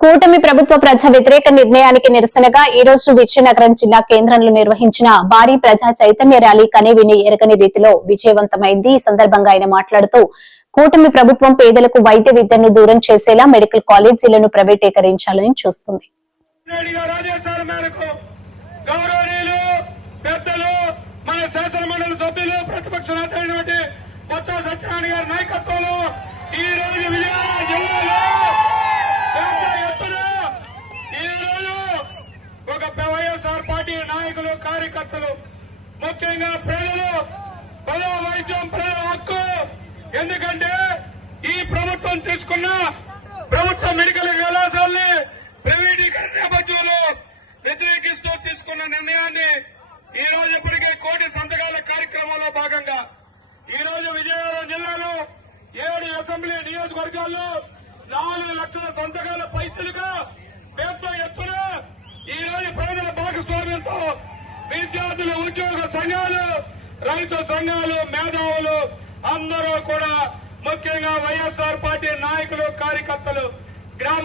కూటమి ప్రభుత్వ ప్రజా వ్యతిరేక నిర్ణయానికి నిరసనగా ఈ రోజు విజయనగరం జిల్లా కేంద్రంలో నిర్వహించిన భారీ ప్రజా చైతన్య ర్యాలీ కనివిని ఎరగని రీతిలో విజయవంతమైంది. ఈ సందర్భంగా ఆయన మాట్లాడుతూ కూటమి ప్రభుత్వం పేదలకు వైద్య విద్యను దూరం చేసేలా మెడికల్ కాలేజీలను ప్రైవేటీకరించాలని చూస్తుంది. నాయకులు కార్యకర్తలు ముఖ్యంగా ప్రజలు ప్రజా వైద్యం ప్రజల హక్కు. ఎందుకంటే ఈ ప్రభుత్వం తీసుకున్న ప్రభుత్వ మెడికల్ కళాశాలని ప్రైవేటీకరణ నేపథ్యంలో వ్యతిరేకిస్తూ తీసుకున్న నిర్ణయాన్ని ఈ రోజు ఇప్పటికే కోటి సంతకాల కార్యక్రమంలో భాగంగా ఈ రోజు విజయనగరం జిల్లాలో 7 అసెంబ్లీ నియోజకవర్గాల్లో 4 లక్షల సంతకాల పైచలుగా పెద్ద ఎత్తున ఈ రోజు ప్రజల భాగస్వామ్యంతో విద్యార్థులు, ఉద్యోగ సంఘాలు, రైతు సంఘాలు, మేధావులు అందరూ కూడా ముఖ్యంగా వైఎస్ఆర్ పార్టీ నాయకులు, కార్యకర్తలు గ్రామ